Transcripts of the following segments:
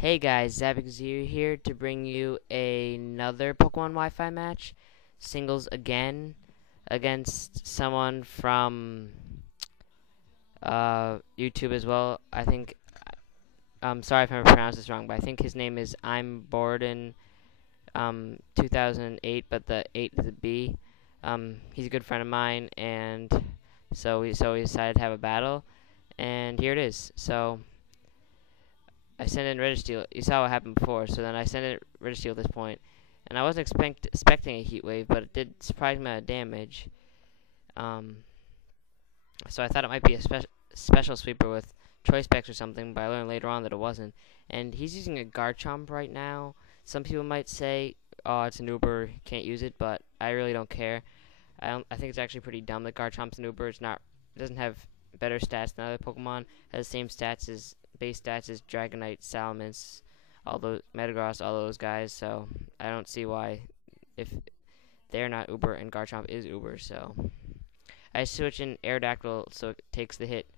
Hey guys, Zavix here to bring you another Pokemon Wi-Fi match, singles again, against someone from YouTube as well. I think, I'm sorry if I pronounced this wrong, but I think his name is IMBOREDIN 2008, but the 8 is a B. He's a good friend of mine, and so we decided to have a battle, and here it is. So I sent in Registeel. You saw what happened before, so then I sent in Registeel at this point. And I wasn't expecting a heat wave, but it did surprise me out of damage. Um, so I thought it might be a special sweeper with choice specs or something, but I learned later on that it wasn't. And he's using a Garchomp right now. Some people might say, "Oh, it's an Uber, can't use it," but I really don't care. I think it's actually pretty dumb that Garchomp's an Uber. It doesn't have better stats than other Pokemon. It has the same base stats as Dragonite, Salamence, all those Metagross, all those guys. So I don't see why, if they're not Uber and Garchomp is Uber. So I switch in Aerodactyl so it takes the hit.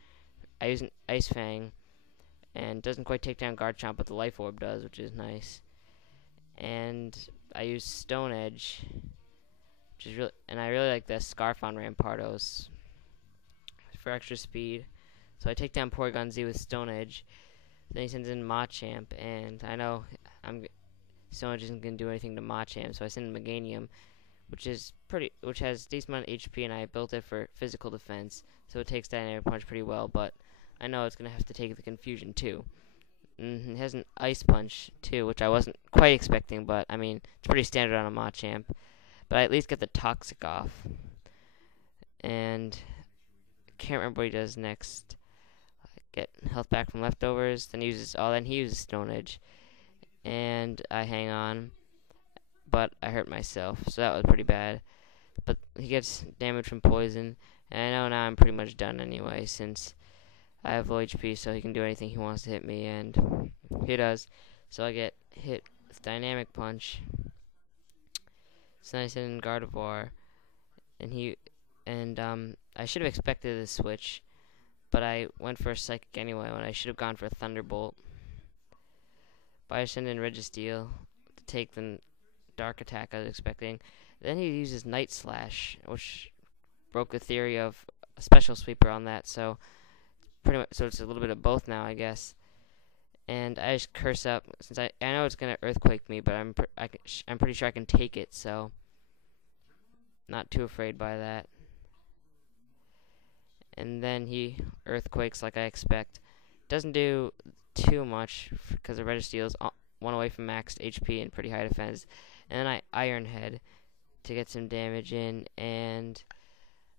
I use an Ice Fang and doesn't quite take down Garchomp, but the Life Orb does, which is nice. And I use Stone Edge, and I really like the Scarf on Rampardos for extra speed. So I take down Porygon Z with Stone Edge. Then he sends in Machamp, and I know Stone Edge isn't gonna do anything to Machamp, so I send in Meganium, which has decent amount of HP, and I built it for physical defense, so it takes Dynamic Punch pretty well. But I know it's gonna have to take the Confusion too. It has an Ice Punch too, which I wasn't quite expecting, but I mean it's pretty standard on a Machamp. But I at least get the Toxic off, and I can't remember what he does next. Get health back from leftovers. Then he uses Stone Edge, and I hang on, but I hurt myself, so that was pretty bad. But he gets damage from poison, and I know now I'm pretty much done anyway, since I have low HP, so he can do anything he wants to hit me, and he does. So I get hit with Dynamic Punch. So then I send in Gardevoir, and I should have expected the switch, but I went for a Psychic anyway when I should have gone for a Thunderbolt. But I send in Registeel to take the Dark Attack I was expecting. Then he uses Night Slash, which broke the theory of a special sweeper on that. So it's a little bit of both now, I guess. And I just curse up since I know it's gonna Earthquake me, but I'm pretty sure I can take it. So not too afraid by that. And then he Earthquakes like I expect. Doesn't do too much because the Registeel is one away from maxed HP and pretty high defense. And then I Iron Head to get some damage in, and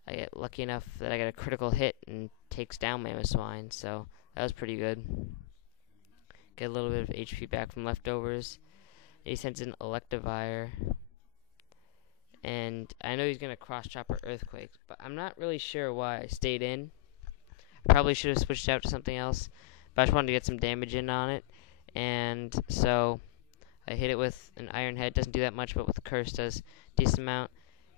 I get lucky enough that I get a critical hit and takes down Mamoswine, so that was pretty good. Get a little bit of HP back from leftovers. He sends in Electivire, and I know he's going to cross-chop or Earthquake, but I'm not really sure why I stayed in. I probably should have switched out to something else, but I just wanted to get some damage in on it, and so I hit it with an Iron Head. Doesn't do that much, but with the Curse does a decent amount,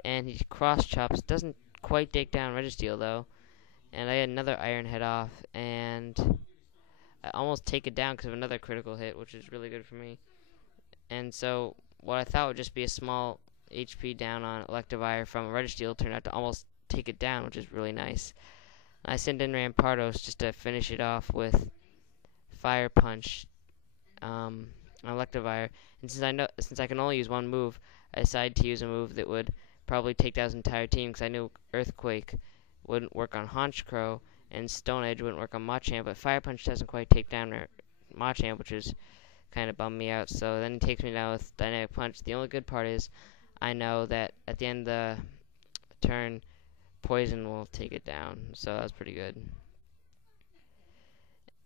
and he cross-chops. Doesn't quite take down Registeel, though, and I had another Iron Head off, and I almost take it down because of another critical hit, which is really good for me. And so what I thought would just be a small HP down on Electivire from Registeel turned out to almost take it down, which is really nice. I sent in Rampardos just to finish it off with Fire Punch on Electivire. And since I can only use one move, I decided to use a move that would probably take down his entire team, because I knew Earthquake wouldn't work on Honchkrow and Stone Edge wouldn't work on Machamp, but Fire Punch doesn't quite take down Machamp, which is kind of bummed me out. So then he takes me down with Dynamic Punch. The only good part is I know that at the end of the turn, Poison will take it down, so that was pretty good.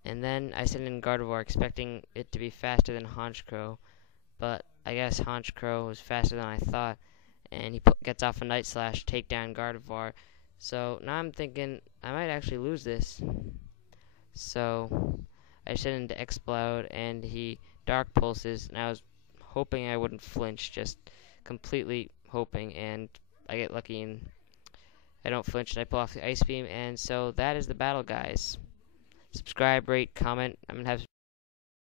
And then I sent in Gardevoir expecting it to be faster than Honchkrow, but I guess Honchkrow was faster than I thought, and he gets off a Night Slash, take down Gardevoir. So now I'm thinking I might actually lose this. So I sent into Exploud, and he Dark Pulses, and I was hoping I wouldn't flinch, just completely hoping, and I get lucky and I don't flinch, and I pull off the Ice Beam, and so that is the battle, guys. Subscribe, rate, comment. I'm going to have